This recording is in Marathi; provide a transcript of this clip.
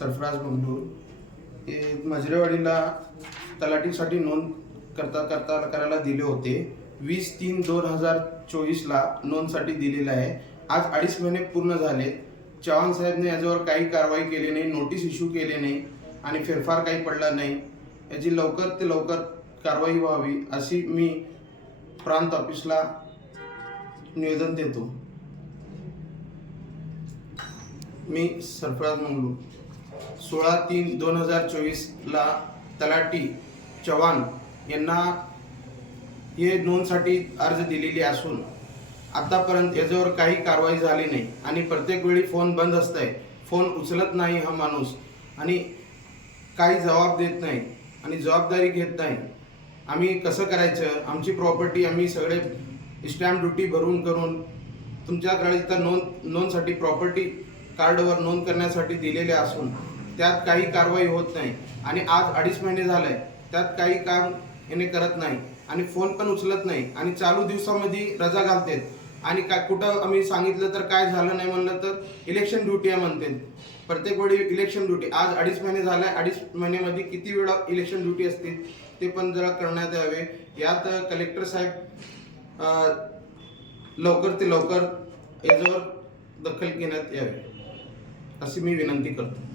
सरफराज मंगळूर हे मजरेवाडीला तलाठीसाठी नोंद करायला दिले होते. 20-3-2024 नोंदसाठी दिलेलं आहे. आज 2.5 महिने पूर्ण झाले. चव्हाण साहेबने याच्यावर काही कारवाई केली नाही, नोटीस इश्यू केले नाही आणि फेरफार काही पडला नाही. याची लवकर ते लवकर कारवाई व्हावी अशी मी प्रांत ऑफिसला निवेदन देतो. मी सरफराज मंगळूर 16-3-2024 तलाठी चव्हाण यांना हे नोंदसाठी अर्ज दिलेली असून आतापर्यंत याच्यावर काही कारवाई झाली नाही आणि प्रत्येक वेळी फोन बंद असतंय. फोन उचलत नाही हा माणूस आणि काही जबाब देत नाही आणि जबाबदारी घेत नाही. आम्ही कसं करायचं? आमची प्रॉपर्टी आम्ही सगळे स्टॅम्प ड्युटी भरून करून तुमच्याकडे इथं नोंदसाठी प्रॉपर्टी कार्डवर नोंद करण्यासाठी दिलेले असून त्यात काही कारवाई होत नाही आणि आज 2.5 महिने झाले त्यात काही काम याने करत नाही आणि फोन पण उचलत नाही आणि चालू दिवसामध्ये रजा घालतात आणि काय कुठं आम्ही सांगितलं तर काय झालं नाही म्हणलं तर इलेक्शन ड्युटी आहे म्हणते. प्रत्येक वेळी इलेक्शन ड्युटी. आज 2.5 महिने झाले. 2.5 महिन्यामध्ये किती वेळा इलेक्शन ड्युटी असते ते पण जरा करण्यात यावे. यात कलेक्टर साहेब लवकर ते लवकर याच्यावर दखल घेण्यात यावी अशी मी विनंती करतो.